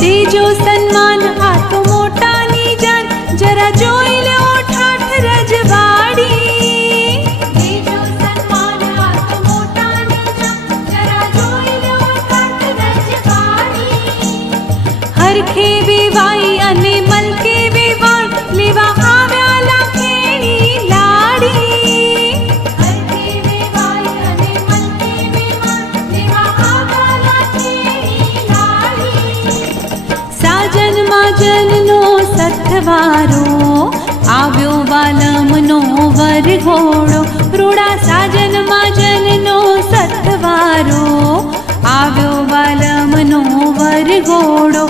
તેજો સન્માન આ તો મોટાની જાન, જરા જોઈ લો ઠાઠ રજવાડી. તેજો સન્માન આ તો મોટાની જાન, જરા જોઈ લો ઠાઠ રજવાડી. હરખે વેવાઈ અને મલકે વેવાણ લેવા આવ્યા લાખેણી લાડી. હરખે વેવાઈ અને મલકે વેવાણ લેવા આવ્યા લાખેણી લાડી. સાજન માજનનો સથવારો આવ્યો વાલમનો વરઘોડો. રૂડા સાજન માજનનો સથવારો આવ્યો વાલમનો વરઘોડો.